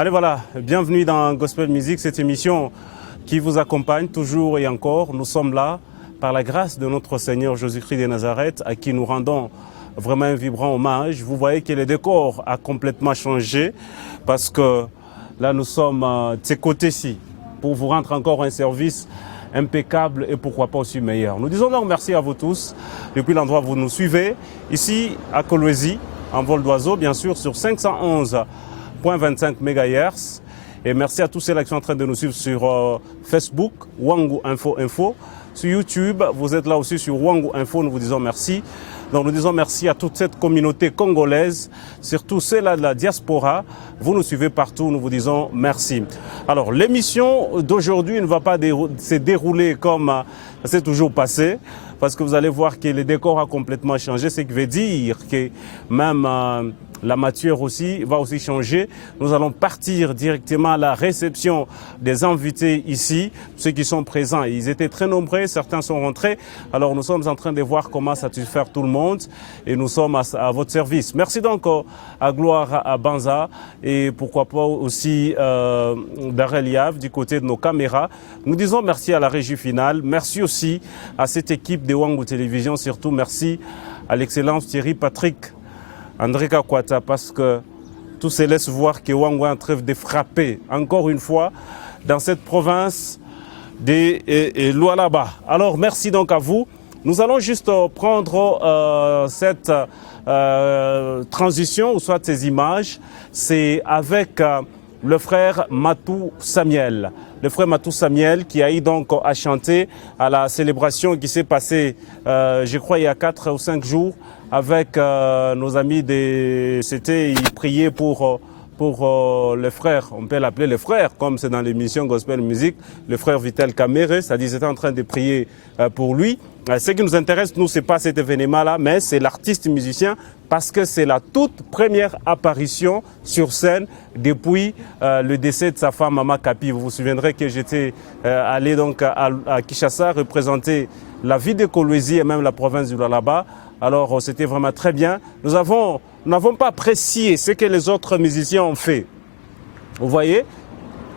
Allez voilà, bienvenue dans Gospel Music, cette émission qui vous accompagne toujours et encore. Nous sommes là par la grâce de notre Seigneur Jésus-Christ de Nazareth, à qui nous rendons vraiment un vibrant hommage. Vous voyez que le décor a complètement changé parce que là nous sommes de ce côté-ci pour vous rendre encore un service impeccable et pourquoi pas aussi meilleur. Nous disons donc merci à vous tous depuis l'endroit où vous nous suivez, ici à Kolwezi, en vol d'oiseau, bien sûr, sur 511.25 MHz. Et merci à tous ceux qui sont en train de nous suivre sur Facebook, Wangu Info. Sur YouTube, vous êtes là aussi sur Wangu Info, nous vous disons merci. Donc nous disons merci à toute cette communauté congolaise, surtout ceux-là de la diaspora. Vous nous suivez partout, nous vous disons merci. Alors l'émission d'aujourd'hui ne va pas se dérouler comme c'est toujours passé, parce que vous allez voir que le décor a complètement changé, ce qui veut dire que même la matière aussi va aussi changer. Nous allons partir directement à la réception des invités ici, ceux qui sont présents. Ils étaient très nombreux, certains sont rentrés. Alors nous sommes en train de voir comment satisfaire tout le monde et nous sommes à votre service. Merci donc à Gloire à Banza et pourquoi pas aussi Darel Yav du côté de nos caméras. Nous disons merci à la régie finale. Merci aussi à cette équipe de Wangu Télévision. Surtout merci à l'excellence Thierry Patrick André Kakwata, parce que tout se laisse voir que Wangu est en train de frapper encore une fois dans cette province de Lualaba. Alors merci donc à vous. Nous allons juste prendre cette transition, ou soit ces images. C'est avec le frère Matou Samuel. Le frère Matou Samuel qui a eu donc à chanter à la célébration qui s'est passée, je crois, il y a 4 ou 5 jours, avec nos amis c'était, ils priaient pour le frère, on peut l'appeler le frère, comme c'est dans l'émission Gospel Music, le frère Vital Kamere, c'est-à-dire qu'ils étaient en train de prier pour lui. Ce qui nous intéresse, nous, ce n'est pas cet événement-là, mais c'est l'artiste musicien, parce que c'est la toute première apparition sur scène depuis le décès de sa femme, Mama Kapi. Vous vous souviendrez que j'étais allé donc à Kinshasa représenter la ville de Kolwezi et même la province du Lualaba. Alors c'était vraiment très bien. Nous n'avons pas apprécié ce que les autres musiciens ont fait. Vous voyez,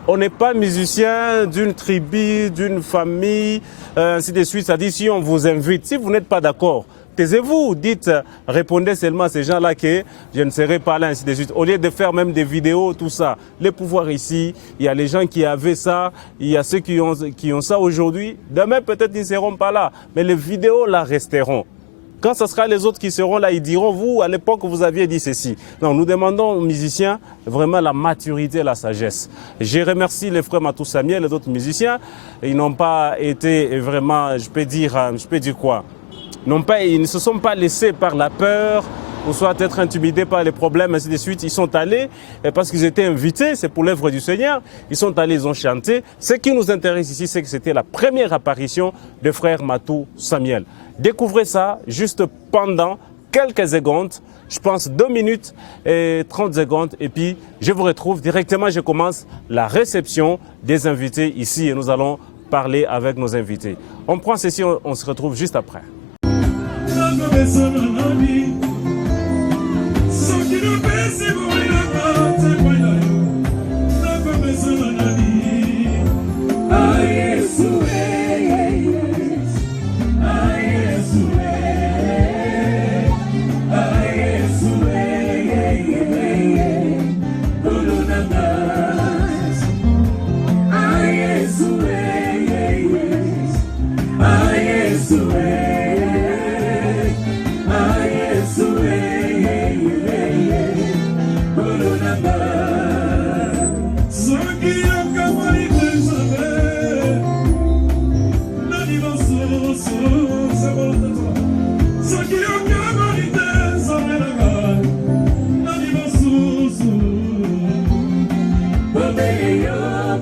on n'est pas musicien d'une tribu, d'une famille, ainsi de suite. C'est-à-dire si on vous invite, si vous n'êtes pas d'accord, taisez-vous, dites, répondez seulement à ces gens-là que je ne serai pas là, ainsi de suite. Au lieu de faire même des vidéos, tout ça. Les pouvoirs ici, il y a les gens qui avaient ça, il y a ceux qui ont ça aujourd'hui. Demain, peut-être ils ne seront pas là, mais les vidéos là resteront. Quand ce sera les autres qui seront là, ils diront, vous, à l'époque, vous aviez dit ceci. Non, nous demandons aux musiciens vraiment la maturité et la sagesse. Je remercie les frères Matou Samuel et les autres musiciens. Ils n'ont pas été vraiment, je peux dire quoi, ils ne se sont pas laissés par la peur, ou soit être intimidés par les problèmes, ainsi de suite. Ils sont allés, parce qu'ils étaient invités, c'est pour l'œuvre du Seigneur, ils sont allés, ils ont chanté. Ce qui nous intéresse ici, c'est que c'était la première apparition de frère Matou Samuel. Découvrez ça juste pendant quelques secondes, je pense 2 minutes et 30 secondes. Et puis, je vous retrouve directement, je commence la réception des invités ici et nous allons parler avec nos invités. On prend ceci, on se retrouve juste après.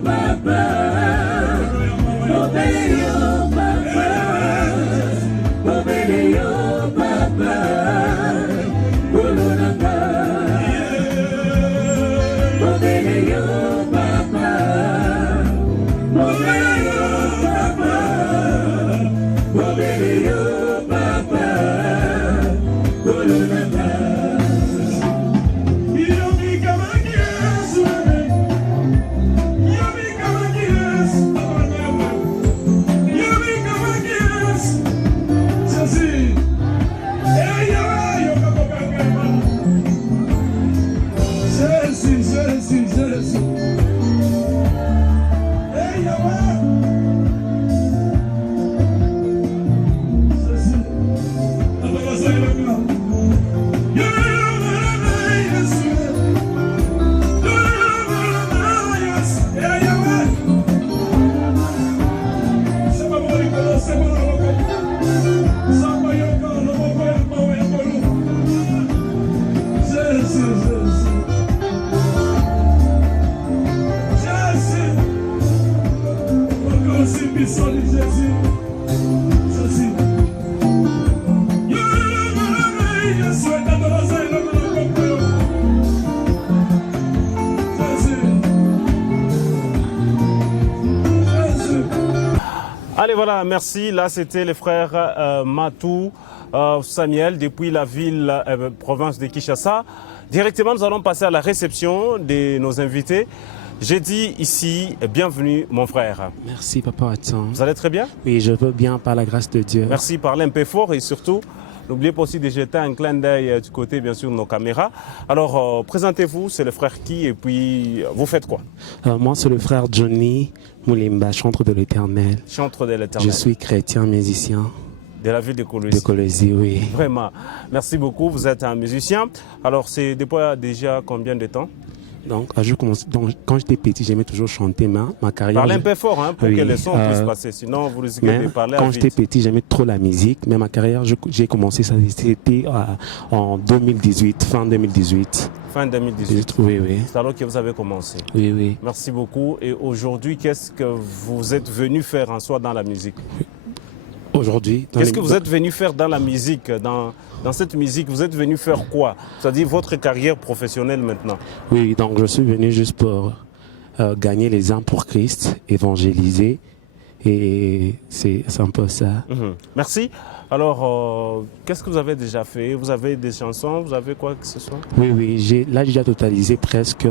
Papa, Allez, voilà, merci. Là, c'était les frères Matou Samuel depuis la ville, province de Kinshasa. Directement, nous allons passer à la réception de nos invités. J'ai dit ici, bienvenue mon frère. Merci Papa Watson. Vous allez très bien? Oui, je veux bien par la grâce de Dieu. Merci, parlez un peu fort et surtout, n'oubliez pas aussi de jeter un clin d'œil du côté bien sûr de nos caméras. Alors, présentez-vous, c'est le frère qui et puis vous faites quoi? Moi, c'est le frère Johnny Moulimba, chantre de l'Éternel. Chantre de l'Éternel. Je suis chrétien, musicien. De la ville de Kolwezi. De Kolwezi, oui. Vraiment. Merci beaucoup, vous êtes un musicien. Alors, c'est depuis déjà combien de temps? Donc, quand j'étais petit, j'aimais toujours chanter ma carrière. Parlez un peu fort hein, pour oui, que les sons puissent passer, sinon vous risquez de parler quand j'étais petit, j'aimais trop la musique, mais ma carrière, j'ai commencé ça, c'était en 2018, fin 2018. Fin 2018. Oui, oui. C'est alors que vous avez commencé. Oui, oui. Merci beaucoup. Et aujourd'hui, qu'est-ce que vous êtes venu faire en soi dans la musique? Aujourd'hui. Qu'est-ce que vous êtes venu faire dans la musique, dans cette musique? Vous êtes venu faire quoi? C'est-à-dire votre carrière professionnelle maintenant? Oui, donc je suis venu juste pour gagner les âmes pour Christ, évangéliser. Et c'est un peu ça. Merci. Alors, qu'est-ce que vous avez déjà fait? Vous avez des chansons? Vous avez quoi que ce soit? Oui, oui. J'ai déjà totalisé presque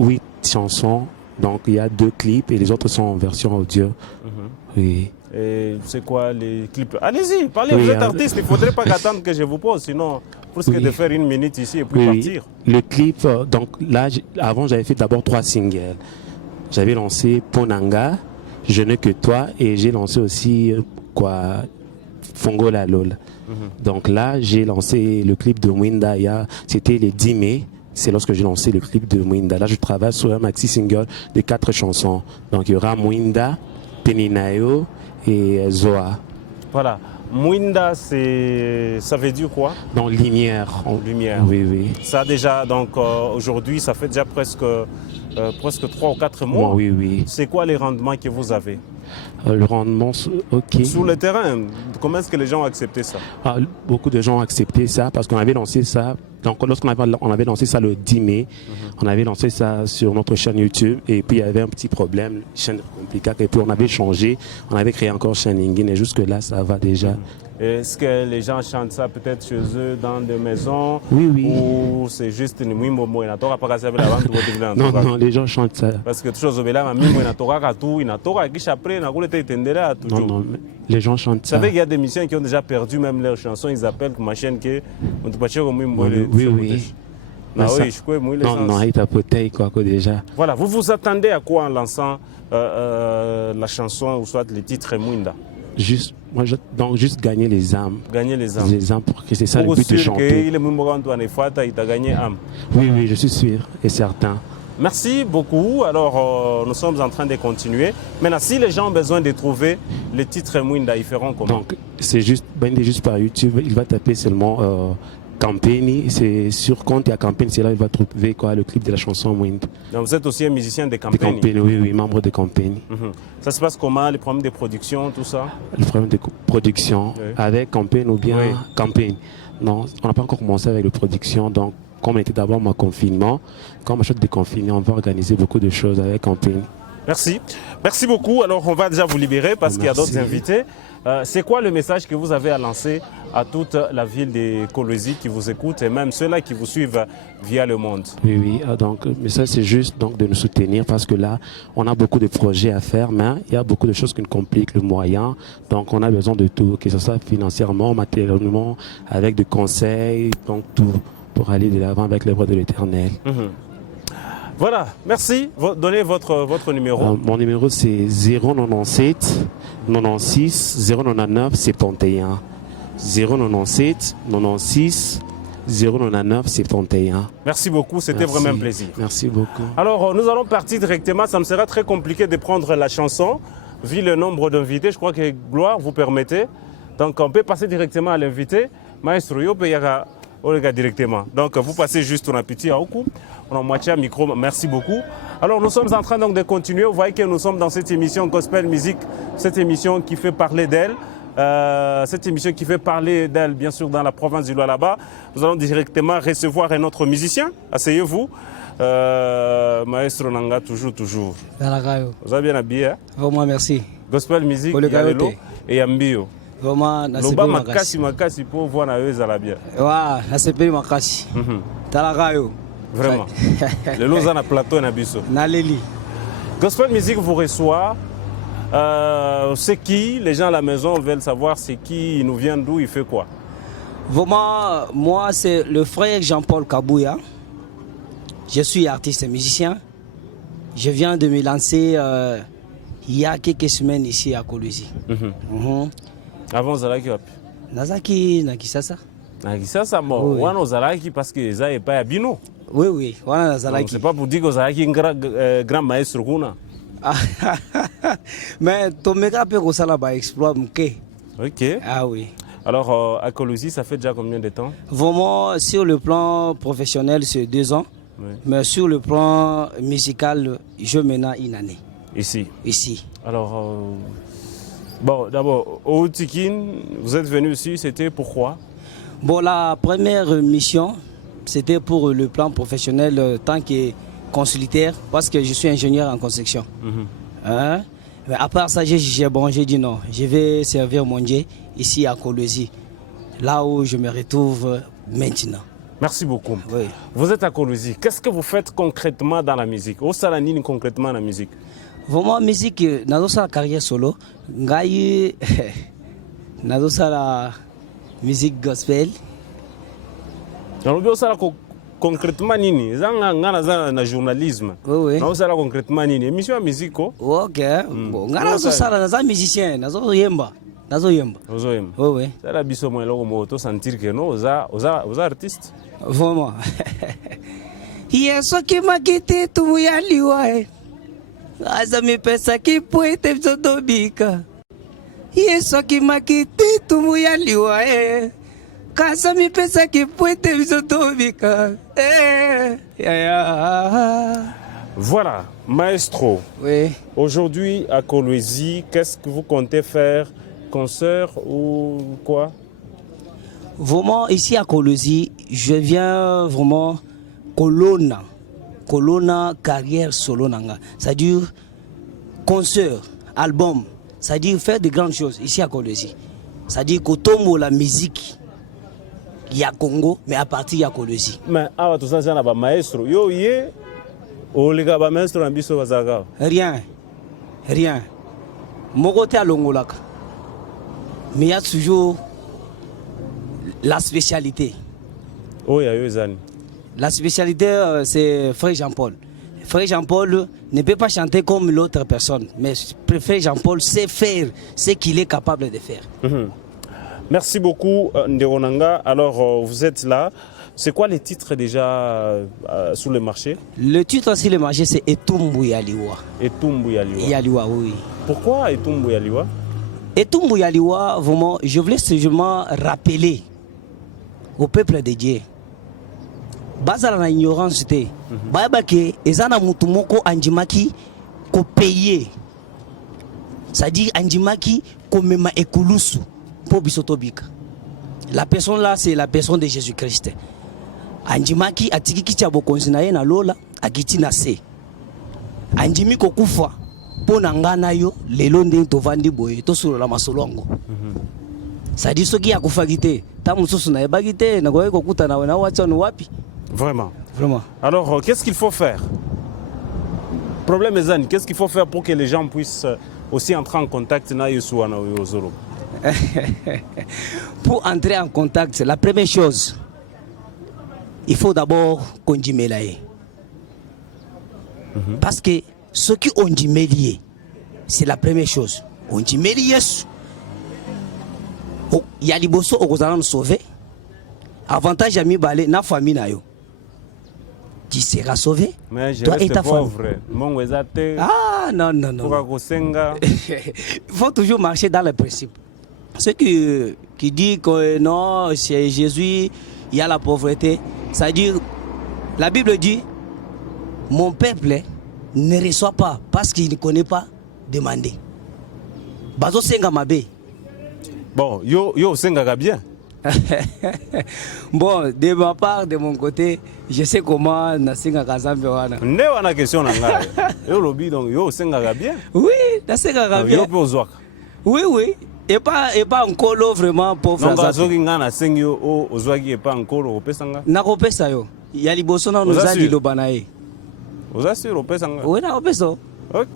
8 chansons. Donc, il y a 2 clips et les autres sont en version audio. Oui. Et c'est quoi les clips? Allez-y, parlez, vous êtes artiste, il ne faudrait pas qu'attendre que je vous pose, sinon, plus que de faire 1 minute ici et puis partir. Le clip, donc là, avant j'avais fait d'abord 3 singles. J'avais lancé Ponanga, Je n'ai que toi, et j'ai lancé aussi Fongo la Lol. Donc là, j'ai lancé le clip de Mwinda, c'était le 10 mai. C'est lorsque j'ai lancé le clip de Mwinda. Là, je travaille sur un maxi single de 4 chansons. Donc il y aura Mwinda, Peninayo et Zoa. Voilà. Mwinda, ça veut dire quoi? Dans lumière. Lumière. Oui, oui. Ça déjà, donc aujourd'hui, ça fait déjà presque 3 ou 4 mois. Oui, oui. C'est quoi les rendements que vous avez? Le rendement, ok. Sur le terrain, comment est-ce que les gens ont accepté ça? Beaucoup de gens ont accepté ça parce qu'on avait lancé ça. Donc, lorsqu'on avait lancé ça le 10 mai, on avait lancé ça sur notre chaîne YouTube et puis il y avait un petit problème, chaîne compliquée, et puis on avait changé, on avait créé encore chaîne LinkedIn et jusque-là, ça va déjà. Est-ce que les gens chantent ça peut-être chez eux, dans des maisons? Oui, oui. Ou c'est juste une mimo moina? Non, non, les gens chantent ça. Parce que toujours au Béla, mimo inatora tout, inatora qui après, n'a pas été tendera toujours. Non, non, les gens chantent ça. Vous savez qu'il y a des musiciens qui ont déjà perdu même leurs chansons, ils appellent ma chaîne que on te passe comme mimo. Oui, oui. Non, non, il tapotait quoi déjà. Voilà, vous vous attendez à quoi en lançant la chanson ou soit les titres Mwinda? Juste gagner les âmes. Gagner les âmes. Les âmes pour que c'est ça le but de chanter. Il t'a gagné âme. Oui, oui, je suis sûr et certain. Merci beaucoup. Alors, nous sommes en train de continuer. Maintenant, si les gens ont besoin de trouver les titres Mwinda, ils feront comment? Donc, c'est juste par YouTube. Il va taper seulement Campaign. C'est sur compte et à Campaign, c'est là il va trouver le clip de la chanson Mwinda. Donc, vous êtes aussi un musicien de Campaign? Oui, oui, membre de Campaign. Ça se passe comment? Les problèmes de production, tout ça? Les problèmes de production avec Campaign ou bien Campaign? Non, on n'a pas encore commencé avec la production. Donc, comme on était d'abord en confinement, quand on achète des confinés, on va organiser beaucoup de choses avec Campaign. Merci. Merci beaucoup. Alors, on va déjà vous libérer parce qu'il y a d'autres invités. C'est quoi le message que vous avez à lancer à toute la ville de Kolwezi qui vous écoute et même ceux-là qui vous suivent via le monde? Oui, oui. Donc, le message, c'est juste de nous soutenir parce que là, on a beaucoup de projets à faire, mais il y a beaucoup de choses qui nous compliquent le moyen. Donc, on a besoin de tout, que ce soit financièrement, matériellement, avec des conseils, donc tout pour aller de l'avant avec l'œuvre de l'Éternel. Voilà, merci. Donnez votre numéro. Mon numéro, c'est 097 96 099 71. 097 96 099 71. Merci beaucoup, c'était vraiment un plaisir. Merci beaucoup. Alors, nous allons partir directement. Ça me sera très compliqué de prendre la chanson, vu le nombre d'invités. Je crois que Gloire vous permettez. Donc, on peut passer directement à l'invité. Maestro, yo peut y avoir directement. Donc, vous passez juste un petit à Oku. On a moitié à micro. Merci beaucoup. Alors, nous sommes en train donc de continuer. Vous voyez que nous sommes dans cette émission Gospel Music, cette émission qui fait parler d'elle. Cette émission qui fait parler d'elle, bien sûr, dans la province du Lualaba. Nous allons directement recevoir un autre musicien. Asseyez-vous. Maestro Nanga, toujours. Vous avez bien habillé, hein? Oh, moi, merci. Gospel music, Koleka ya lelo yote. et ya mbio. Vraiment Loba nasepeli makasi makasi pour voir na yo ezala bien. Wa nasepeli makasi. Talaka yo. Vraiment. Lelo za na plateau na biso. Naleli. Gospel music vous reçoit. C'est qui? Les gens à la maison veulent savoir c'est qui, il nous vient d'où, il fait quoi? Vraiment, moi c'est le frère Jean-Paul Kabouya. Je suis artiste et musicien. Je viens de me lancer il y a quelques semaines ici à Kolwezi. Avant ozalaki wapi? Nazaki na Kisasa. Na Kisasa mo Oui. wana ozalaki parce que eza epai ya bino. Oui, wana Donc, nazalaki. c'est pas pour dire que ozalaki grand maestro kuna. Mais tomeka pe kosala ba exploit mke. Ok. Ah oui. Alors à Kolwezi, ça fait déjà combien de temps? Vraiment, sur le plan professionnel, c'est 2 ans. Oui. Mais sur le plan musical, je mène une année Ici. ici. Alors, bon, d'abord, au Tikin, vous êtes venu ici, c'était pourquoi? Bon, la première mission, c'était pour le plan professionnel tant que consulitaire, parce que je suis ingénieur en construction. Hein? Mais à part ça, j'ai dit non, je vais servir mon Dieu ici à Kolwezi, là où je me retrouve maintenant. Merci beaucoup. Oui. Vous êtes à Kolwezi. Qu'est-ce que vous faites concrètement dans la musique? Au Salanine, concrètement dans la musique? Vraiment, musique, dans sa carrière solo, j'ai dans la musique gospel. Dans le ça concrètement nini? Zanga na journalisme. Oui. Dans ça concrètement nini? Émission à musique ko? Ok. Bon, dans musicien, dans yemba. Ozoyem. Oui. Ça la biso mo eloko mo to sentir que no oza artiste. Vraiment. Yeso ki makiti tumuyaliwa. Azami pesa ki poete mzodobika. Yeso ki makiti tumuyaliwa. Kasami pesa ki poete mzodobika. Voilà, maestro. Oui. Aujourd'hui à Kolwezi, qu'est-ce que vous comptez faire? Concert ou quoi? Vraiment, ici à Kolwezi, je viens vraiment Colonna carrière solo nanga. C'est-à-dire concert, album, c'est-à-dire faire de grandes choses ici à Kolwezi. C'est-à-dire qu'automo la musique, il y a Congo, mais à partir de Kolwezi. Mais awa tout ça c'est na ba maestro. Yo ye oliga ba maestro na biso bazaka. Rien. Mon côté à Longolaka. Mais il y a toujours la spécialité. Oh, il y a eu Zani. La spécialité, c'est Frère Jean-Paul. Frère Jean-Paul ne peut pas chanter comme l'autre personne, mais Frère Jean-Paul sait faire ce qu'il est capable de faire. Merci beaucoup, Nderonanga. Alors, vous êtes là. C'est quoi les titres déjà sur le marché? Le titre sur le marché, c'est Etumbu Yaliwa. Etumbu Yaliwa. Yaliwa, oui. Pourquoi Etumbu Yaliwa? Etumbu Yaliwa, vraiment, je voulais seulement rappeler au peuple de Dieu. Bazala na ignorance te. Bayabake ezana mutu moko anjimaki ko payer. C'est-à-dire anjimaki ko mema ekulusu po bisotobika. La personne là, c'est la personne de Jésus-Christ. Anjimaki atiki kichabo konsinaye na lola akiti na se. Anjimi ko kufa po nangana yo lelo nde tovandi boye to solo la masolongo. C'est-à-dire soki ya kufagite ta mususu na ebagite na ko kuta na wana wacha no wapi. Vraiment. Alors, qu'est-ce qu'il faut faire? Problème Zani, qu'est-ce qu'il faut faire pour que les gens puissent aussi entrer en contact na Yeshua na Yozoro? Pour entrer en contact, la première chose, il faut d'abord qu'on dit mélaye. Parce que ceux qui ont dit mélier, c'est la première chose. On dit mélier. Il y a des bossos au Rosalan sauvé. Avantage à mi balé, na famille na yo. Tu seras sauvé. Mais je toi et reste ta pauvre. famille. Ah non. Il faut toujours marcher dans le principe. Ceux qui disent que non, c'est Jésus, il y a la pauvreté. C'est-à-dire, la Bible dit, mon peuple ne reçoit pas parce qu'il ne connaît pas demander. Bazo senga mabe. Bon, yo senga bien. Bon, de ma part, de mon côté, je sais comment Nasenga Kazambe wana. Nde wana question na ngai. Yo lobi donc yo sengaka bien. Oui, Nasenga bien. Yo pe ozwaka. Oui, oui. Et pas encore vraiment pauvre. Donc azoki nga na sengi yo ozwaki et pas encore opesanga. Na kopesa yo. Ya liboso na noza liloba na ye. Oza sûr opesanga. Oui, na kopesa. Ok.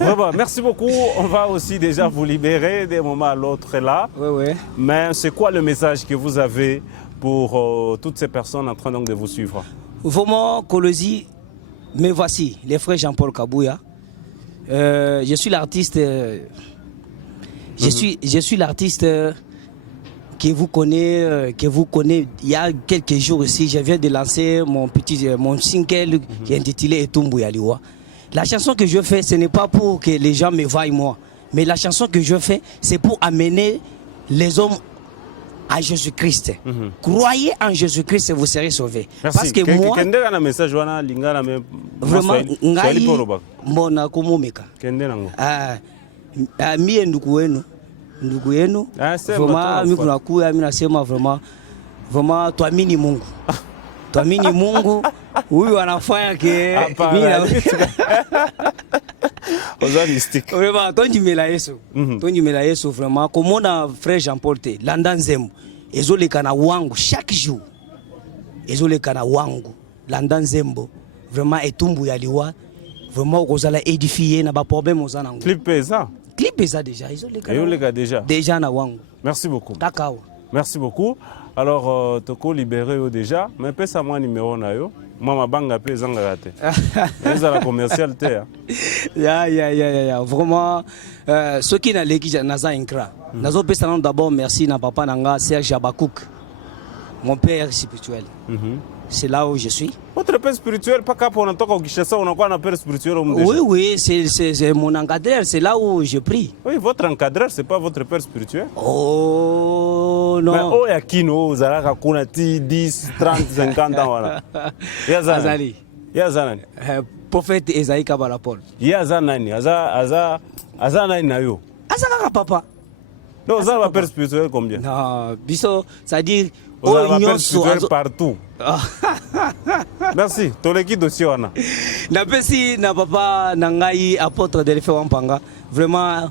Bon, merci beaucoup. On va aussi déjà vous libérer d'un moment à l'autre là. Oui, oui. Mais c'est quoi le message que vous avez pour toutes ces personnes en train donc de vous suivre? Vraiment, Kolosi, me voici, les frères Jean-Paul Kabouya. Je suis l'artiste. Je suis l'artiste que vous connaissez. Il y a quelques jours ici, je viens de lancer mon single qui est intitulé Etumbu Yaliwa. La chanson que je fais, ce n'est pas pour que les gens me voient moi, mais la chanson que je fais, c'est pour amener les hommes à Jésus-Christ. Croyez en Jésus-Christ et vous serez sauvés. Merci. Parce que moi, vraiment, mbona kumumika. Mie ndugu yenu, vraiment mimi kunakuya, mimi nasema vraiment tuamini Mungu. Tuamini Mungu, huyu anafanya ke vraiment tonjimela Yesu vraiment komona frère Jean-Paul te landa nzembo ezoleka na wangu chaque jour, ezoleka na wangu landa nzembo vraiment Etumbu Yaliwa vraiment okozala édifié na ba problème ozana ngo clip eza déjà ezoleka déjà na wangu. Merci beaucoup. Kakao. Merci beaucoup. Alors, toko libéré déjà, mais pesa moi numéro na yo. Moi ma banga pe zanga raté. Mais à la commerciale te. Ya. Vraiment ceux qui na leki naza inkra. Nazo pesa non d'abord merci na papa nanga Serge Abakouk. Mon père spirituel. C'est là où je suis. Votre père spirituel, pas qu'à pour n'entendre que ça, on a quoi un père spirituel? Oui, c'est mon encadreur, c'est là où je prie. Oui, votre encadreur, c'est pas votre père spirituel? Oh non. Mais oh, ya kino, zara kuna 10, 30, 50 ans, voilà. Yazali. Yazanani. Prophète Esaïe Kabala Paul. Yazanani, azanani na yo. Azaka papa. Non, vous avez un père spirituel combien? Non, biso, c'est-à-dire vous avez un père spirituel partout. Merci. Toleki dossier wana. Na pesi na papa nangai apôtre de l'effet Wampanga. Vraiment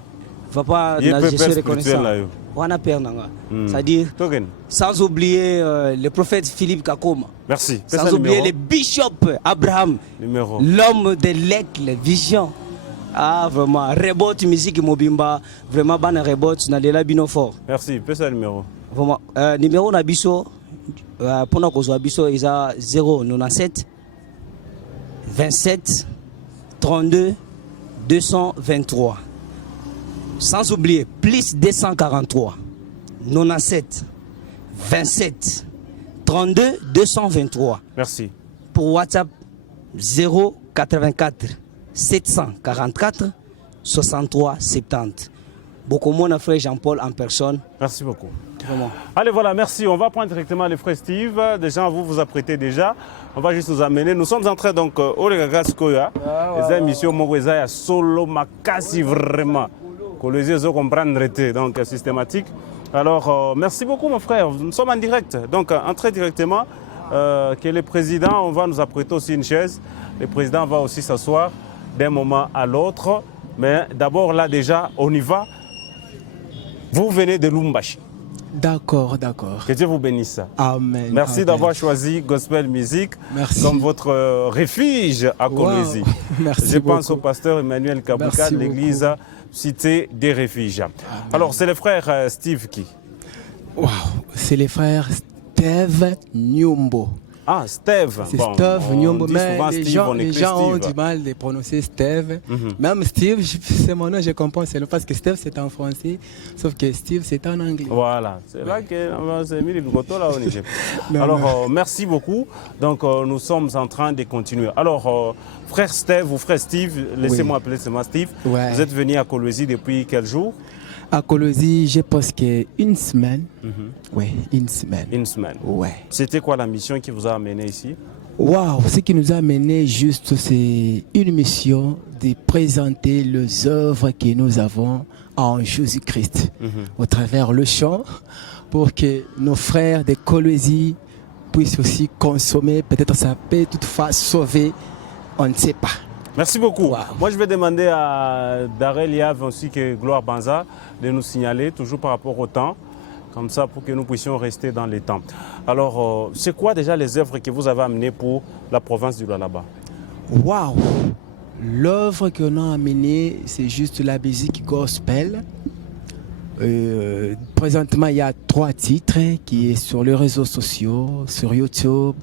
papa je suis reconnaissant. Wana père nanga. C'est-à-dire sans oublier le prophète Philippe Kakoma. Merci. Sans oublier le bishop Abraham. Numéro. L'homme de l'aigle vision. Ah vraiment Rebot musique mobimba vraiment bana Rebot na lela bino fort. Merci. Pesa numéro. Vraiment numéro na biso pendant qu'on soit biso ils a 097 27 32 223. Sans oublier plus 243 97 27 32 223. Merci. Pour WhatsApp 084 744 63 70. Beaucoup mon frère Jean-Paul en personne. Merci beaucoup. Vraiment. Allez, voilà, merci. On va prendre directement les frères Steve. Déjà, vous vous apprêtez déjà. On va juste nous amener. Nous sommes en train donc au Legagaskoya. Les émissions Mogoza solo makasi vraiment. Que les yeux comprendre donc systématique. Alors, merci beaucoup mon frère. Nous sommes en direct. Donc, entrez directement. Que le président, on va nous apprêter aussi une chaise. Le président va aussi s'asseoir d'un moment à l'autre. Mais d'abord, là déjà, on y va. Vous venez de Lumbashi. D'accord. Que Dieu vous bénisse. Amen. Merci d'avoir choisi Gospel Music comme votre refuge à Kolwezi. Wow. Merci Je pense beaucoup. au pasteur Emmanuel Kabouka de l'église Cité des Refuges. Amen. Alors, c'est le frère Steve qui? Wow. C'est les frères Steve Nyumbo. Ah, Steve. C'est bon, Steve Nyumbo, mais les Steve, gens ont du mal de prononcer Steve. Même Steve, c'est mon nom, je comprends, c'est parce que Steve c'est en français, sauf que Steve c'est en anglais. Voilà, c'est là que c'est mis le bigoto là au Niger. Alors, merci beaucoup. Donc, nous sommes en train de continuer. Alors, frère Steve ou frère Steve, laissez-moi appeler seulement Steve. Ouais. Vous êtes venu à Kolwezi depuis quel jour? À Kolwezi, je pense qu'une semaine. Oui, une semaine. Une semaine. Ouais. C'était quoi la mission qui vous a amené ici? Waouh, ce qui nous a amené juste, c'est une mission de présenter les œuvres que nous avons en Jésus-Christ au travers le chant, pour que nos frères de Kolwezi puissent aussi consommer. Peut-être ça peut toutefois sauver, on ne sait pas. Merci beaucoup. Wow. Moi, je vais demander à Darel Yav ainsi que Gloire Banza de nous signaler, toujours par rapport au temps, comme ça pour que nous puissions rester dans les temps. Alors, c'est quoi déjà les œuvres que vous avez amenées pour la province du Lualaba? Waouh! L'œuvre qu'on a amenée, c'est juste la musique gospel. Présentement, il y a 3 titres qui sont sur les réseaux sociaux, sur YouTube,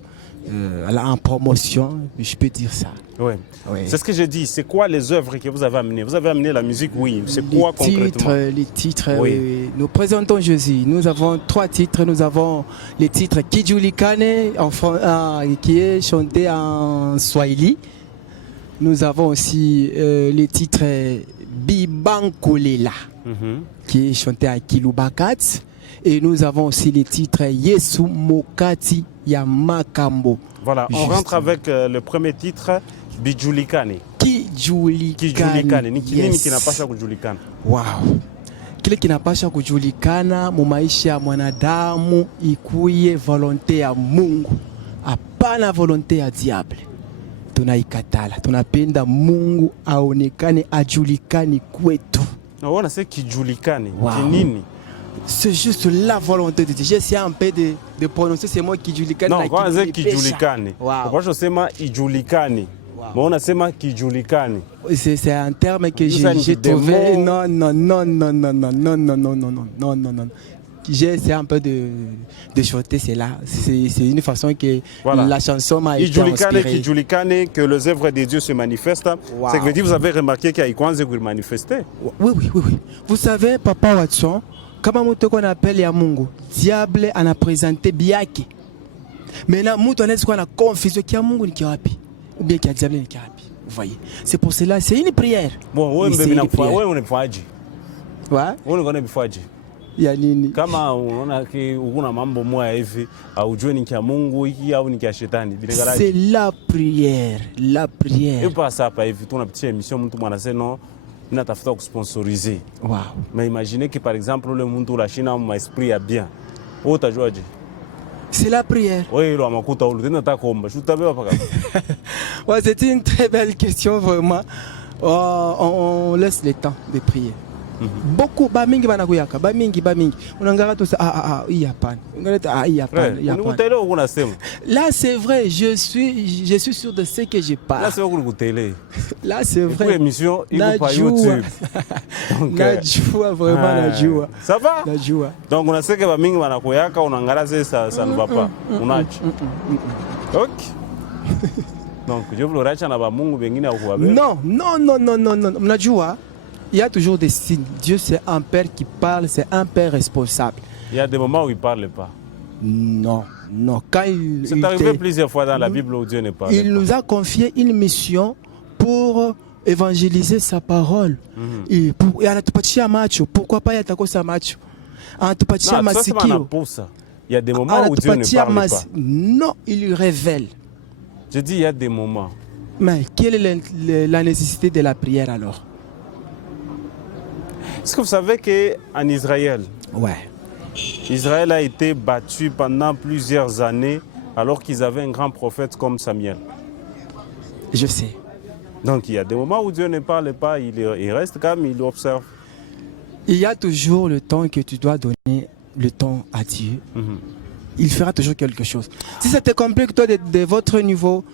en promotion, je peux dire ça. Oui. Oui. C'est ce que j'ai dit. C'est quoi les œuvres que vous avez amenées? Vous avez amené la musique, oui. C'est quoi concrètement? Les titres, Oui. nous présentons Jésus. Nous avons 3 titres. Nous avons les titres Kijulikane, qui est chanté en Swahili. Nous avons aussi les titres Bibankolela, qui est chanté à Kilubakat. Et nous avons aussi les titres Yesu Mokati Yamakambo. Voilà, on rentre avec le premier titre, Bijulikane. Kijulikane. Nini kinapasha kujulikana? Wow. Kile kinapasha kujulikana mu maisha ya mwanadamu ikuye volonte ya Mungu, hapana volonte ya diable. Tunaikatala, tunapenda Mungu aonekane, ajulikane kwetu. On sait Kijulikane. Wow. Nini? C'est juste la volonté de Dieu. J'essaie un peu de prononcer ces mots Kijulikane. Non, quand on dit Kijulikane, wow. pourquoi je sais pas Ijulikane? Mais on a sait pas Kijulikane. C'est un terme que j'ai trouvé. Non. J'essaie un peu de chanter cela. C'est une façon que voilà. La chanson m'a été inspirée. Kijulikane, que les œuvres de Dieu se manifestent. Wow. C'est que vous avez remarqué qu'il y a Ikwanze qui manifestait. Oui. Vous savez, Papa Watson, kama mtu qu'on appelle ya Mungu, diable ana présenté biaki. Maintenant, mtu anaweza kuwa na confusion kia Mungu ni kiwapi ou bien kia diable ni kiwapi. Vous voyez? C'est pour cela, c'est une prière. Bon, wewe unafaje? Ouais. Wewe unafaje? Ya nini? Kama unaona kuna mambo moya hivi aujue ni kia Mungu hiki au ni kia shetani. C'est la prière. Et pas ça hapa hivi tunapitia émission mtu mwanasema no natafuta kusponsoriser. Wow. Mais imaginez que par exemple le mtu la Chine ma esprit ya bien. Wewe utajuaje? C'est la prière. Oui, lo amakuta ulu tena takomba. Shutabewa paka. Ouais, c'est une très belle question vraiment. On laisse le temps de prier. Beaucoup bamingi banakuyaka bamingi unangara to hii hapana ungaleta hii hapana. Là c'est vrai, je suis sûr de ce que je parle. Là c'est vrai. Émission iko YouTube. Donc najua vraiment najua. Ça va? Najua. Donc on sait que bamingi banakuyaka unangara ça ne va pas. Unachi. OK. Donc je veux racha na ba Mungu bengine akuwabe. Non. Mnajua il y a toujours des signes. Dieu, c'est un père qui parle, c'est un père responsable. Il y a des moments où il ne parle pas. Non. Quand c'est arrivé plusieurs fois dans la Bible où Dieu ne parle pas. Il nous a confié une mission pour évangéliser sa parole. Et anatupatia macho. Pourquoi pas yatakosa macho? Anatupatia masikio. Il y a des moments où Dieu ne parle pas. Non, il lui révèle. Je dis il y a des moments. Mais quelle est la nécessité de la prière alors? Est-ce que vous savez qu'en Israël, Israël a été battu pendant plusieurs années alors qu'ils avaient un grand prophète comme Samuel? Je sais. Donc il y a des moments où Dieu ne parle pas, il reste calme, il observe. Il y a toujours le temps que tu dois donner le temps à Dieu. Il fera toujours quelque chose. Si ça te complique toi de votre niveau,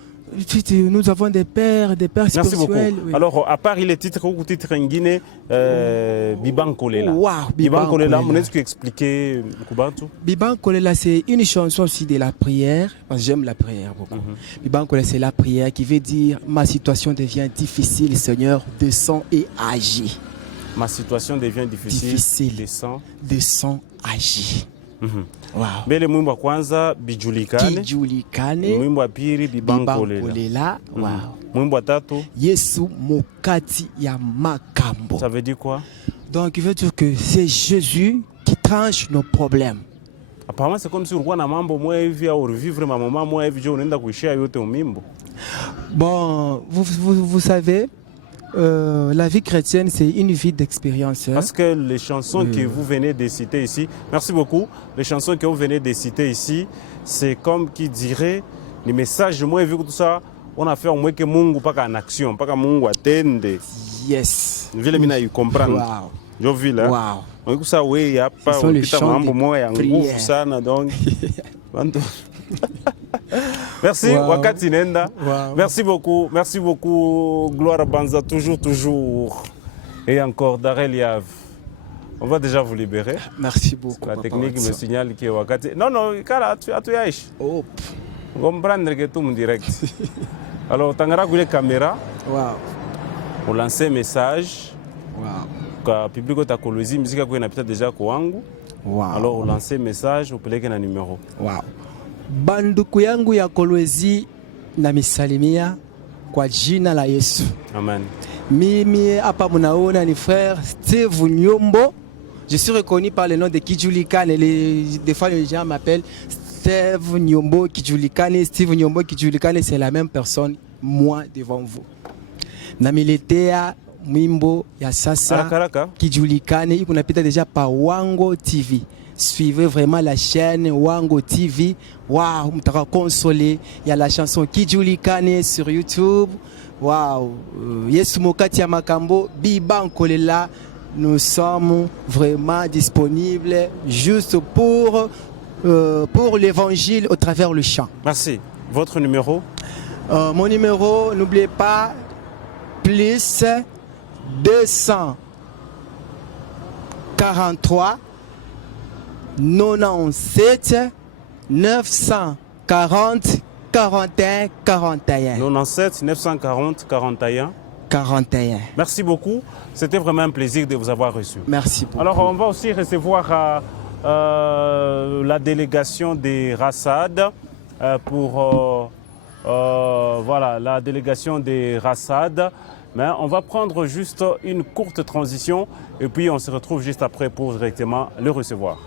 nous avons des pères spirituels. Oui. Alors, à part les titres, au titre en Guinée, Bibankolela. Wow, Bibankolela, vous pouvez expliquer Kubantu? Bibankolela, c'est une chanson aussi de la prière, parce que j'aime la prière beaucoup. Bibankolela, c'est la prière qui veut dire ma situation devient difficile, Seigneur, descends et agis. Ma situation devient difficile. Descends, agis. Wow. Mbele mwimbo wa kwanza Kijulikane, mwimbo wa pili Bibankolela. Wow. Mwimbo wa tatu Yesu Mokati ya Makambo. Ça veut dire quoi? Donc il veut dire que c'est Jésus qui tranche nos problèmes. Apparemment c'est comme si ulikuwa na mambo moya hivi au revivre mama moya hivi je unaenda kuishia yote umimbo. Bon, vous savez, la vie chrétienne, c'est une vie d'expérience. Hein. Parce que les chansons que vous venez de citer ici, merci beaucoup, les chansons que vous venez de citer ici, c'est comme qui dirait, les messages, moi, vu que tout ça, on a fait au moins que Mungu pas en action, pas que Mungu attende. Yes. Je vais comprendre. Wow. Je vis là. Wow. Donc ça, oui, il n'y a pas de de ça, donc. Merci, Wow. Wakati Nenda. Wow. Merci beaucoup, Gloire Banza, toujours. Et encore, Darel Yav. On va déjà vous libérer. Merci beaucoup. La Papa technique me Watson. signale que Wakati. Non, cara, tu as Oh. comprendre que tout me direct. Alors, Tangara les caméras, Wow. on lance un message. Wow. Ka public ta Kolwezi, musique ko inapita déjà kwangu. Wow. Alors, on lance un message, on peleke na numéro. Wow. Banduku yangu ya Kolwezi na misalimia kwa jina la Yesu. Amen. Mimi hapa mnaona ni frère Steve Nyombo. Je suis reconnu par le nom de Kijulikane. Des fois les gens m'appellent Steve Nyombo Kijulikane. Steve Nyombo Kijulikane, c'est la même personne, moi devant vous. Namiletea mwimbo ya sasa Haraka. Kijulikane, iko napita déjà par Wango TV. Suivez vraiment la chaîne Wango TV. Waouh, mtaka consoler. Il y a la chanson Kijulikane sur YouTube. Waouh, Yesu Mokati ya Makambo, Biban Kolela. Nous sommes vraiment disponibles juste pour l'évangile au travers le chant. Merci. Votre numéro? Mon numéro, n'oubliez pas, plus 243 97 940 41 41. 97 940 41. 41. Merci beaucoup. C'était vraiment un plaisir de vous avoir reçu. Merci beaucoup. Alors, on va aussi recevoir la délégation des Rassad voilà, la délégation des Rassad. Mais on va prendre juste une courte transition et puis on se retrouve juste après pour directement le recevoir.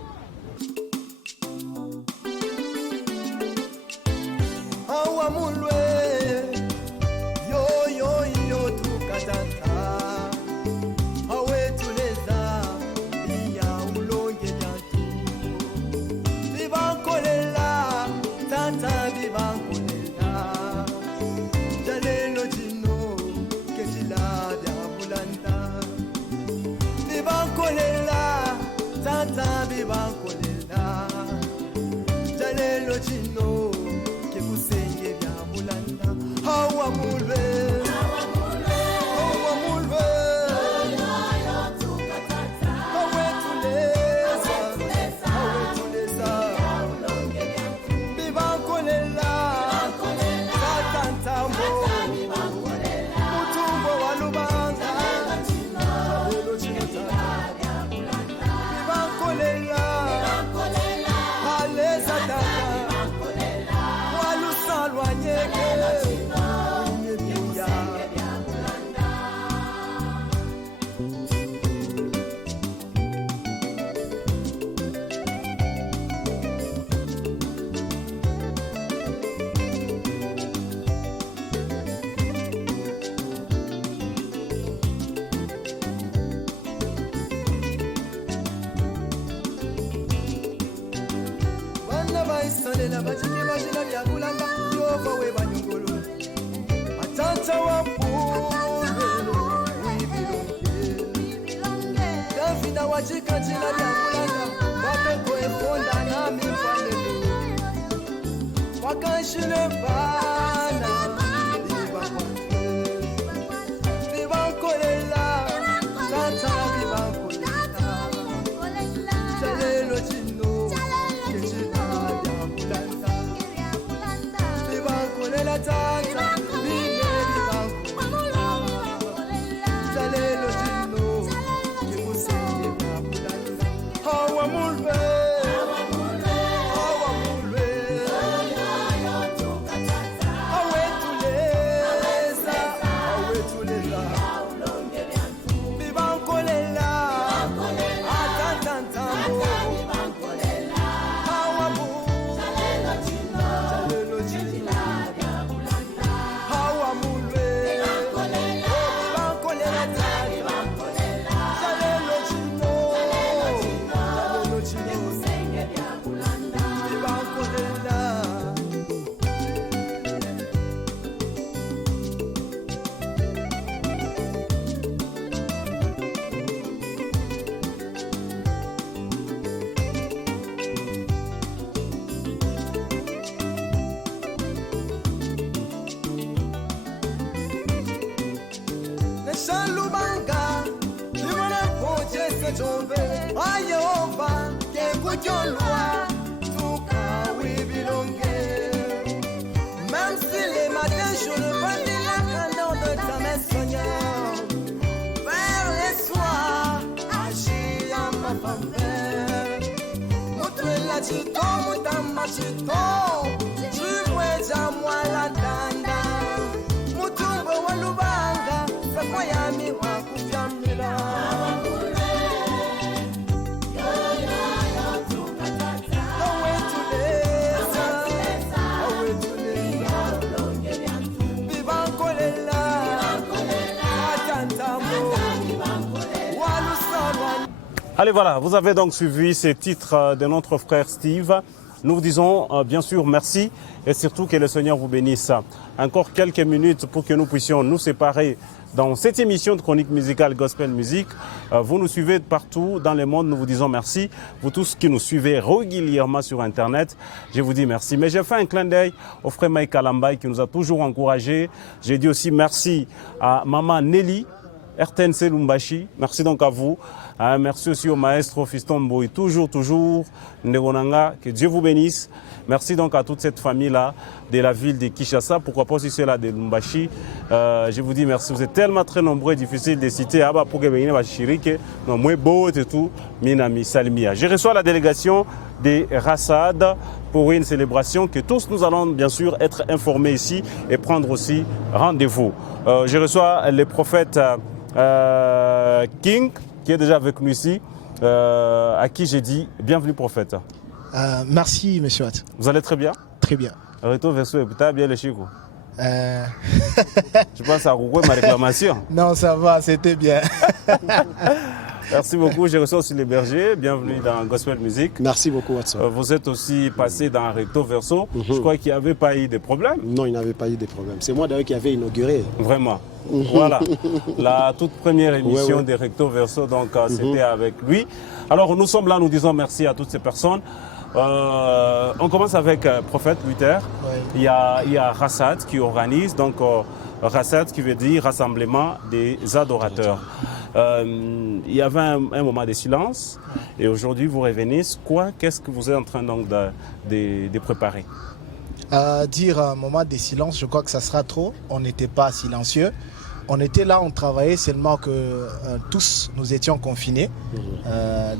Dieu-loi, tout cas, oui, bilongué. Même si les matins, je ne brandis la candeur de ta main, Seigneur. Vers les soirs, agis en ma faveur. Moutoula chito, moutamba chito, tu vois à moi la danda. Moutumbo walubanga, sakwayami wakufiamila. Allez, voilà, vous avez donc suivi ces titres de notre frère Steve. Nous vous disons bien sûr merci et surtout que le Seigneur vous bénisse. Encore quelques minutes pour que nous puissions nous séparer dans cette émission de chronique musicale Gospel Music. Vous nous suivez partout dans le monde, nous vous disons merci. Vous tous qui nous suivez régulièrement sur Internet, je vous dis merci. Mais j'ai fait un clin d'œil au frère Mike Alambay qui nous a toujours encouragés. J'ai dit aussi merci à maman Nelly, RTNC Lumbashi. Merci donc à vous. Merci aussi au maestro Fiston Boy, toujours, Ndegonanga, que Dieu vous bénisse. Merci donc à toute cette famille-là de la ville de Kinshasa, pourquoi pas aussi celle-là de Lumbashi. Je vous dis merci, vous êtes tellement très nombreux et difficile de citer. Je reçois la délégation des Rassad pour une célébration que tous nous allons bien sûr être informés ici et prendre aussi rendez-vous. Je reçois le prophète King, qui est déjà avec nous ici, à qui j'ai dit bienvenue prophète. Merci monsieur Watt. Vous allez très bien? Très bien. Retour vers soi, putain, bien le chico. Je pense à Rouroué, ma réclamation. Non, ça va, c'était bien. Merci beaucoup. Je reçois aussi les bergers. Bienvenue dans Gospel Music. Merci beaucoup, Watson. Vous êtes aussi passé dans Recto Verso. Je crois qu'il n'y avait pas eu de problème. Non, il n'y avait pas eu de problème. C'est moi d'ailleurs qui avais inauguré. Vraiment. Voilà. La toute première émission de Recto Verso, donc c'était avec lui. Alors nous sommes là, nous disons merci à toutes ces personnes. On commence avec Prophète Luther. Il y a Rassad qui organise, donc Rassad qui veut dire Rassemblement des adorateurs. Il y avait un moment de silence et aujourd'hui vous revenez. Qu'est-ce que vous êtes en train donc de préparer? Dire un moment de silence, je crois que ça sera trop. On n'était pas silencieux. On était là, on travaillait, seulement que tous nous étions confinés.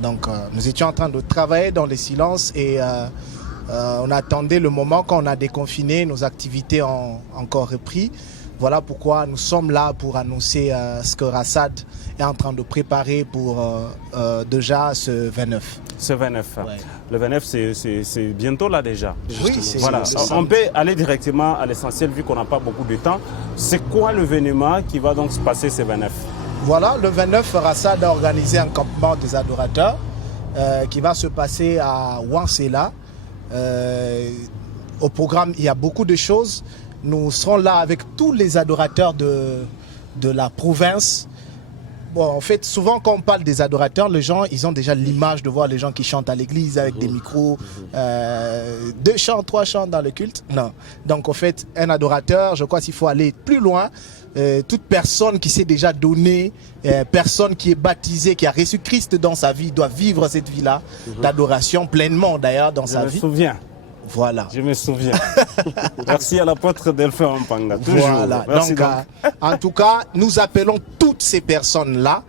Donc nous étions en train de travailler dans le silence et on attendait le moment quand on a déconfiné, nos activités ont encore repris. Voilà pourquoi nous sommes là pour annoncer ce que Rassad est en train de préparer pour déjà ce 29. Ce 29. Ouais. Le 29, c'est bientôt là déjà. Oui, c'est voilà. On peut aller directement à l'essentiel vu qu'on n'a pas beaucoup de temps. C'est quoi l'événement qui va donc se passer ce 29? Voilà, le 29, Rassad a organisé un campement des adorateurs qui va se passer à Wansela. Au programme, il y a beaucoup de choses. Nous serons là avec tous les adorateurs de la province. Bon, en fait, souvent quand on parle des adorateurs, les gens, ils ont déjà l'image de voir les gens qui chantent à l'église avec des micros, 2 chants, 3 chants dans le culte. Non. Donc, en fait, un adorateur, je crois qu'il faut aller plus loin. Toute personne qui s'est déjà donnée, personne qui est baptisée, qui a reçu Christ dans sa vie, doit vivre cette vie-là d'adoration pleinement d'ailleurs dans sa vie. Je me souviens. Voilà. Je me souviens. Merci à l'apôtre Delphin Mpanga. Voilà. Merci donc, en tout cas, nous appelons toutes ces personnes-là,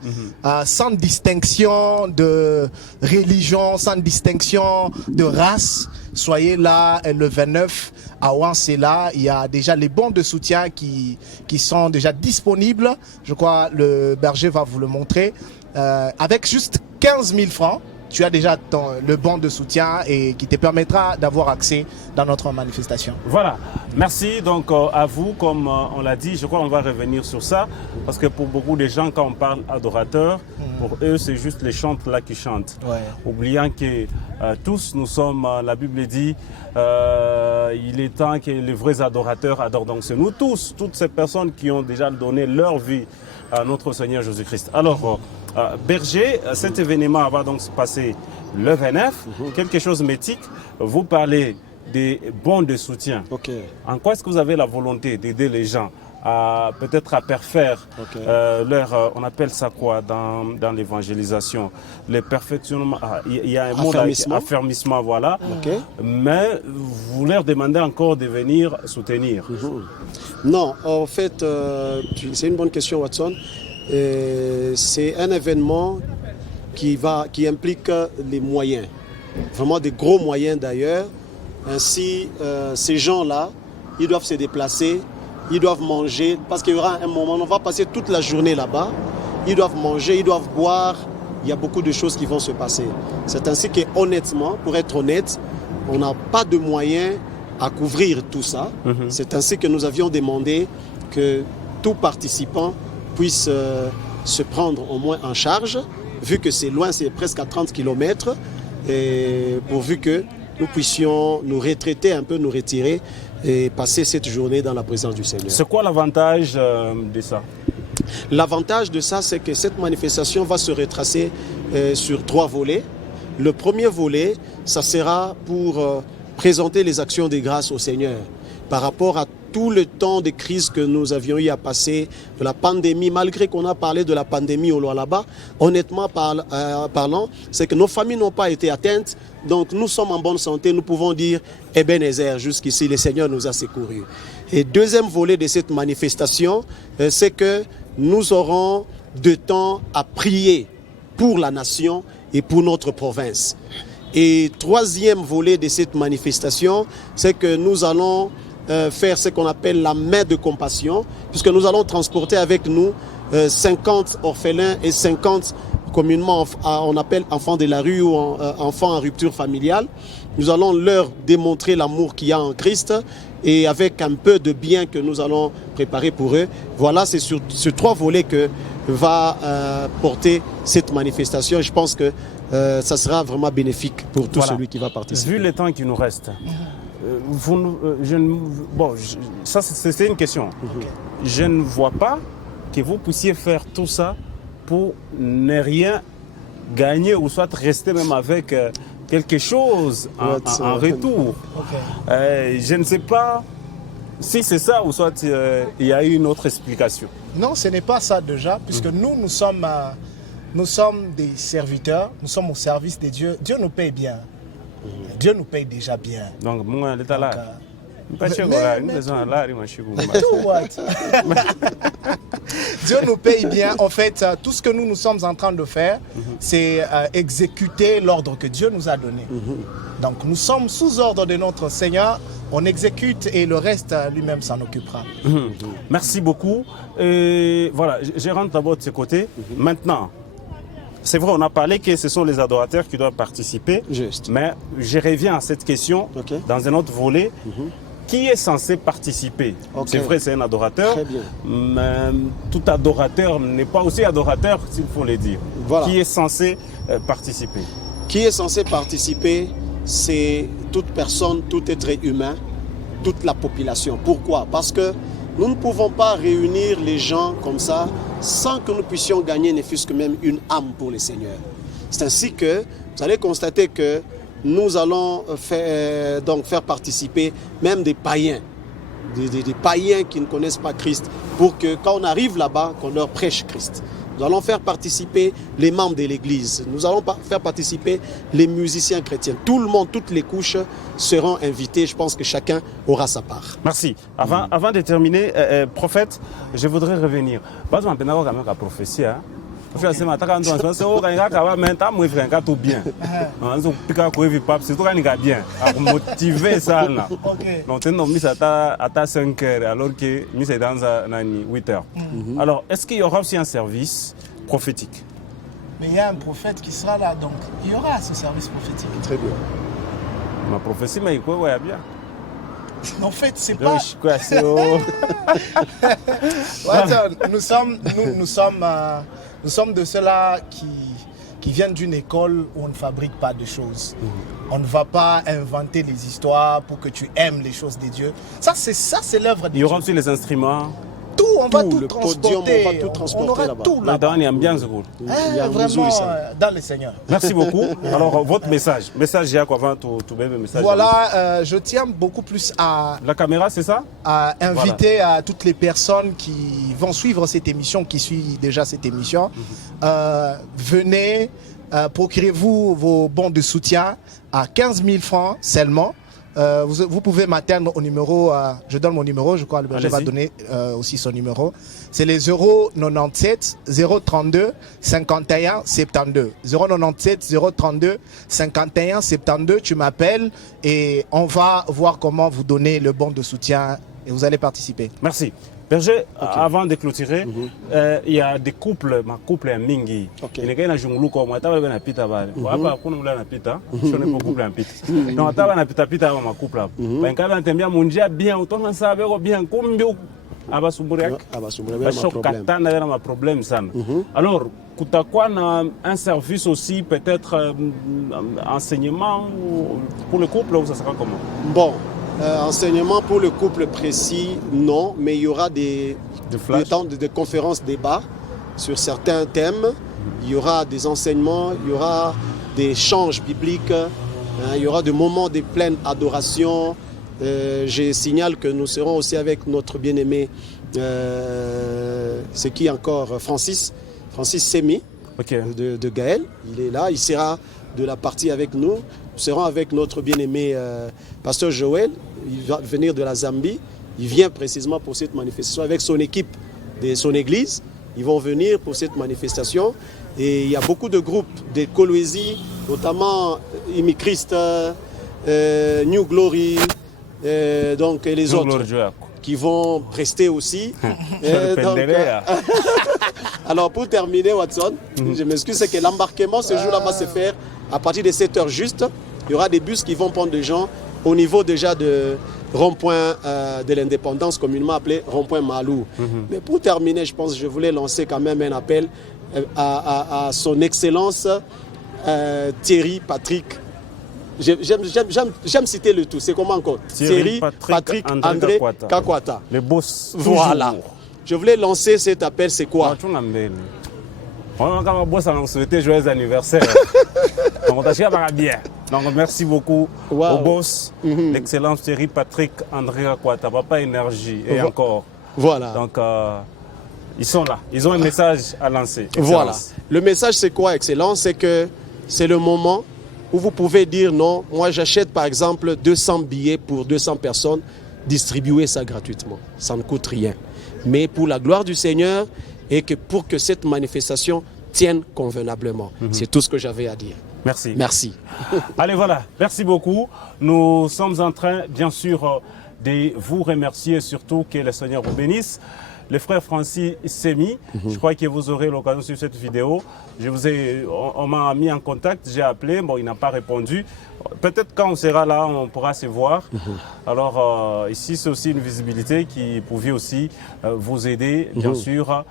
sans distinction de religion, sans distinction de race. Soyez là le 29 à Wansela. Il y a déjà les bons de soutien qui sont déjà disponibles. Je crois le berger va vous le montrer. Avec juste 15 000 francs. Tu as déjà le bon de soutien et qui te permettra d'avoir accès dans notre manifestation. Voilà, merci donc à vous, comme on l'a dit, je crois qu'on va revenir sur ça, parce que pour beaucoup de gens, quand on parle adorateurs, pour eux c'est juste les chantes là qui chantent, oubliant que tous nous sommes, la Bible dit, il est temps que les vrais adorateurs adorent, donc c'est nous tous, toutes ces personnes qui ont déjà donné leur vie à notre Seigneur Jésus-Christ. Alors, berger, cet événement va donc se passer le 29, quelque chose de mythique. Vous parlez des bons de soutien. En quoi est-ce que vous avez la volonté d'aider les gens peut-être à parfaire Ok. on appelle ça quoi dans l'évangélisation, les perfectionnements. Il y a un mot Affermissement. affermissement, voilà. Ok. Mais vous leur demandez encore de venir soutenir. Non, en fait, c'est une bonne question, Watson. C'est un événement qui implique les moyens, vraiment des gros moyens d'ailleurs. Ainsi, ces gens-là, ils doivent se déplacer, ils doivent manger, parce qu'il y aura un moment, on va passer toute la journée là-bas, ils doivent manger, ils doivent boire, il y a beaucoup de choses qui vont se passer. C'est ainsi que, honnêtement, pour être honnête, on n'a pas de moyens à couvrir tout ça. C'est ainsi que nous avions demandé que tout participant puisse se prendre au moins en charge, vu que c'est loin, c'est presque à 30 km, et pourvu que nous puissions nous retraiter un peu, nous retirer et passer cette journée dans la présence du Seigneur. C'est quoi l'avantage de ça? L'avantage de ça, c'est que cette manifestation va se retracer sur 3 volets. Le premier volet, ça sera pour présenter les actions de grâce au Seigneur par rapport à tout le temps de crise que nous avions eu à passer, de la pandémie, malgré qu'on a parlé de la pandémie au là-bas, honnêtement parlant, c'est que nos familles n'ont pas été atteintes, donc nous sommes en bonne santé, nous pouvons dire Ebenezer, jusqu'ici le Seigneur nous a secourus. Et deuxième volet de cette manifestation, c'est que nous aurons de temps à prier pour la nation et pour notre province. Et troisième volet de cette manifestation, c'est que nous allons faire ce qu'on appelle la main de compassion, puisque nous allons transporter avec nous 50 orphelins et 50 communément on appelle enfants de la rue ou enfants en rupture familiale. Nous allons leur démontrer l'amour qu'il y a en Christ et avec un peu de bien que nous allons préparer pour eux. Voilà, c'est sur 3 volets que va porter cette manifestation. Je pense que ça sera vraiment bénéfique pour tout celui qui va participer. Vu le temps qui nous reste, ça c'est une question. Je ne vois pas que vous puissiez faire tout ça pour ne rien gagner ou soit rester même avec quelque chose en retour. Je ne sais pas si c'est ça ou soit il y a une autre explication. Non, ce n'est pas ça déjà, puisque nous sommes des serviteurs, nous sommes au service de Dieu. Dieu nous paye bien. Dieu nous paye déjà bien. Donc, moi, l'état là. Dieu nous paye bien. En fait, tout ce que nous sommes en train de faire, c'est exécuter l'ordre que Dieu nous a donné. Donc, nous sommes sous ordre de notre Seigneur. On exécute et le reste, lui-même s'en occupera. Merci beaucoup. Et voilà, je rentre d'abord de ce côté. Maintenant, c'est vrai, on a parlé que ce sont les adorateurs qui doivent participer. Juste. Mais je reviens à cette question dans un autre volet. Qui est censé participer? C'est vrai, c'est un adorateur. Très bien. Mais tout adorateur n'est pas aussi adorateur, s'il faut le dire. Voilà. Qui est censé participer? Qui est censé participer? C'est toute personne, tout être humain, toute la population. Pourquoi? Parce que nous ne pouvons pas réunir les gens comme ça sans que nous puissions gagner ne fût-ce que même une âme pour le Seigneur. C'est ainsi que vous allez constater que nous allons faire participer même des païens, des païens qui ne connaissent pas Christ, pour que quand on arrive là-bas, qu'on leur prêche Christ. Nous allons faire participer les membres de l'Église. Nous allons faire participer les musiciens chrétiens. Tout le monde, toutes les couches seront invités. Je pense que chacun aura sa part. Merci. Avant de terminer, prophète, je voudrais revenir. Parce qu'on a quand même la prophétie. C'est motiver ça. Donc, nous mis à 5 heures alors que nous sommes dans 8 heures. Alors, est-ce qu'il y aura aussi un service prophétique? Mais il y a un prophète qui sera là, donc il y aura ce service prophétique. Très bien. Ma prophétie, mais quoi, ouais, bien. En fait, c'est pas... Nous sommes de ceux-là qui viennent d'une école où on ne fabrique pas de choses. On ne va pas inventer des histoires pour que tu aimes les choses de Dieu. Ça, c'est l'œuvre de Dieu. Il y aura aussi les instruments. Tout, on va tout le transporter. podium, on va tout transporter on aura là-bas. tout là-bas. Dans l'ambiance, cool. Il y a Vraiment, Mouzoui, ça. dans le Seigneur. Merci beaucoup. Alors, votre message. Message, il y a quoi avant tout même message? Voilà, je tiens beaucoup plus à La caméra, c'est ça? inviter à toutes les personnes qui vont suivre cette émission, qui suivent déjà cette émission. Venez, procurez-vous vos bons de soutien à 15 000 francs seulement. Vous pouvez m'atteindre au numéro, je donne mon numéro, je crois que je vais donner aussi son numéro. C'est les 097 032 51 72. 097 032 51 72, tu m'appelles et on va voir comment vous donner le bon de soutien et vous allez participer. Merci. Berger, avant de clôturer, il y a des couples, ma couple est mingi. Il y a un junglu comme moi, t'as vu pita bale. Voilà, pour nous la pita, je n'ai pas couple en pita. Donc t'as vu pita pita ma couple. Ben quand on t'aime bien mon dia bien, autant ça avec bien comme bio. Abasumburak. Ma problème ça. Alors, kutakuwa na un service aussi peut-être enseignement pour le couple ou ça sera comment? Bon. Enseignement pour le couple précis, non, mais il y aura des conférences débats sur certains thèmes. Il y aura des enseignements, il y aura des échanges bibliques, il y aura des moments de pleine adoration. Je signale que nous serons aussi avec notre bien-aimé, c'est qui encore, Francis Semi, de Gaël. Il est là, il sera de la partie avec nous. Nous serons avec notre bien-aimé pasteur Joël. Il va venir de la Zambie. Il vient précisément pour cette manifestation avec son équipe de son église. Ils vont venir pour cette manifestation. Et il y a beaucoup de groupes de Kolwezi, notamment Imi Christ, New Glory, donc, et les autres qui vont prester aussi. Alors pour terminer, Watson, je m'excuse, c'est que l'embarquement ce jour-là va se faire à partir de 7h juste. Il y aura des bus qui vont prendre des gens au niveau déjà de rond-point de l'indépendance, communément appelé rond-point Malou. Mais pour terminer, je pense que je voulais lancer quand même un appel à son excellence Thierry Patrick. J'aime citer le tout. C'est comment encore? Thierry Patrick André Kakwata. Les boss. Voilà. Je voulais lancer cet appel, c'est quoi? On a souhaité joyeux anniversaire. Donc, bien. Donc, merci beaucoup au boss, l'excellence Thierry Patrick André Kakwata, Papa Énergie et encore. Voilà. Donc, ils sont là. Ils ont un message à lancer. Excellence. Voilà. Le message, c'est quoi, Excellence? C'est que c'est le moment où vous pouvez dire non, moi j'achète par exemple 200 billets pour 200 personnes, distribuer ça gratuitement. Ça ne coûte rien. Mais pour la gloire du Seigneur et que pour que cette manifestation tienne convenablement. C'est tout ce que j'avais à dire. Merci. Merci. Allez, voilà. Merci beaucoup. Nous sommes en train, bien sûr, de vous remercier, surtout que le Seigneur vous bénisse. Le frère Francis Semi, je crois que vous aurez l'occasion de suivre cette vidéo. On m'a mis en contact, j'ai appelé, bon, il n'a pas répondu. Peut-être quand on sera là, on pourra se voir. Alors ici, c'est aussi une visibilité qui pouvait aussi vous aider, bien sûr,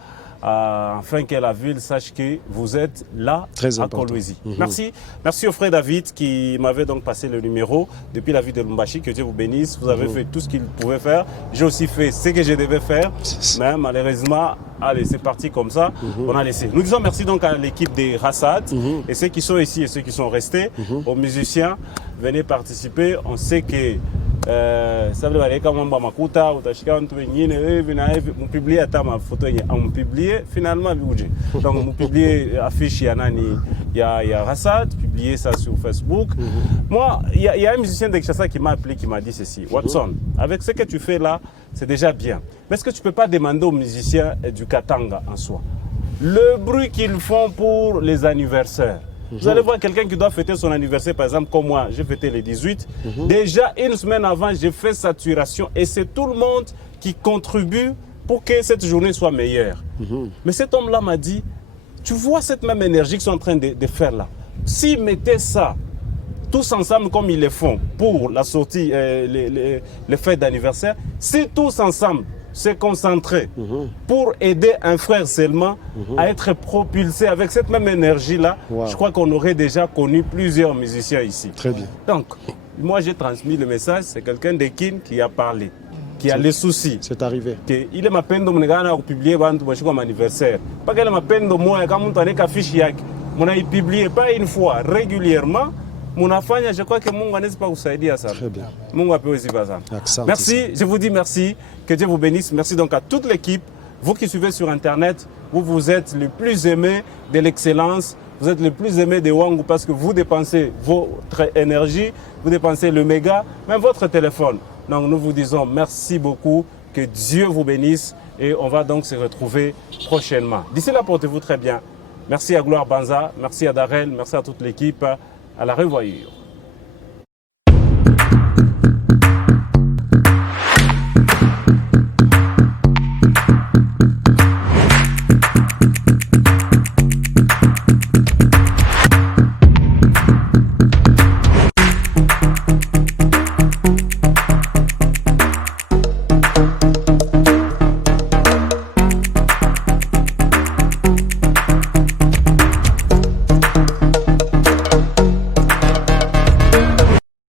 afin que la ville sache que vous êtes là à Kolwezi. Merci. Merci au frère David qui m'avait donc passé le numéro depuis la ville de Lumbashi. Que Dieu vous bénisse. Vous avez fait tout ce qu'il pouvait faire. J'ai aussi fait ce que je devais faire. Mais malheureusement, allez, c'est parti comme ça. On a laissé. Nous disons merci donc à l'équipe des Rassad et ceux qui sont ici et ceux qui sont restés, aux musiciens. Venez participer. On sait que ça veut dire quand on makuta utashika mtu wengine hivi na hivi mpiblie hata mafoto yenye ampiblie finalement buje donc mpiblie affiche ya nani ya Rassad, publier ça sur Facebook. Moi il y a un musicien de Kinshasa qui m'a appelé, qui m'a dit ceci: Watson, avec ce que tu fais là, c'est déjà bien, mais est-ce que tu peux pas demander aux musiciens du Katanga en soi le bruit qu'ils font pour les anniversaires? Vous allez voir quelqu'un qui doit fêter son anniversaire, par exemple, comme moi, j'ai fêté le 18. Déjà, une semaine avant, j'ai fait saturation et c'est tout le monde qui contribue pour que cette journée soit meilleure. Mais cet homme-là m'a dit, tu vois cette même énergie qu'ils sont en train de faire là. S'ils mettaient ça tous ensemble comme ils le font pour la sortie, les fêtes d'anniversaire, si tous ensemble se concentrer pour aider un frère seulement à être propulsé avec cette même énergie-là, je crois qu'on aurait déjà connu plusieurs musiciens ici. Très bien. Donc, moi j'ai transmis le message, c'est quelqu'un de Kin qui a parlé. qui a les soucis. C'est arrivé. Que ile mapendo mnegana kupublier bantu bashiko comme anniversaire. Pas que le mapendo moya kama mtu aneka fiche yake. Mnaipublier pas une fois, régulièrement. Munafanya, je crois que Mungu anaweza pas kusaidia sana. Très bien. Mungu apewe sifa sana. Asante Merci, sana. je vous dis merci, que Dieu vous bénisse. Merci donc à toute l'équipe. Vous qui suivez sur Internet, vous êtes les plus aimés de l'excellence. Vous êtes les plus aimés de Wangu parce que vous dépensez votre énergie, vous dépensez le méga, même votre téléphone. Donc nous vous disons merci beaucoup, que Dieu vous bénisse et on va donc se retrouver prochainement. D'ici là, portez-vous très bien. Merci à Gloire Banza, merci à Darel, merci à toute l'équipe. À la revoyure.